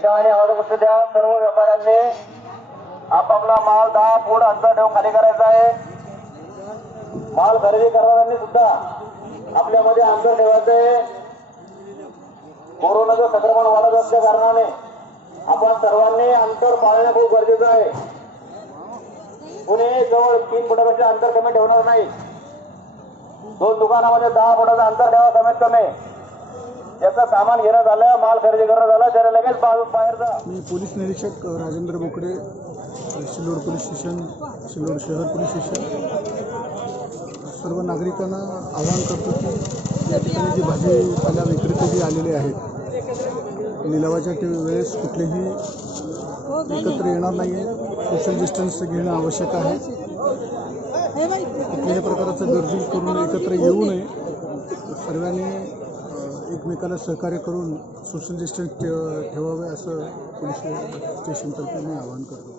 त्याच्यामुळे औरंगाबादच्या सर्व व्यापाऱ्यांनी आपापला माल 10 फूट अंतर ठेवून खाली करायचा आहे। माल खरेदी करणाऱ्यांनी सुद्धा आपल्यामध्ये अंतर ठेवायचं आहे। कोरोनाचं संक्रमण वाढत असल्या कारणाने आपण सर्वांनी अंतर पाळणे खूप गरजेचं आहे। कुणी जवळ 3 फुटापेक्षा अंतर कमी ठेवणार नाही। 2 दुकानामध्ये 10 फुटाचं अंतर ठेवा कमीत कमी। याचं सामान घेणं झालं, माल खरेदी करणं झालं त्याला लगेच बाहेर जा। मी पोलीस निरीक्षक राजेंद्र बोकडे, सिल्लोड पोलीस स्टेशन, सिल्लोड शहर पोलीस स्टेशन। सर्व नागरिकांना आवाहन करतो की या ठिकाणी जी भाजीपाला विक्रेते जे आलेले आहेत लिलावाच्या वेळेस कुठलेही एकत्र येणार नाही आहे। सोशल डिस्टन्स घेणं आवश्यक आहे। कुठल्याही प्रकारचं गर्दी करून एकत्र येऊ नये। सर्वांनी एकमेकाला सहकार्य करून सोशल डिस्टन्स ठेवावे असं पोलीस स्टेशनतर्फे मी आवाहन करतो।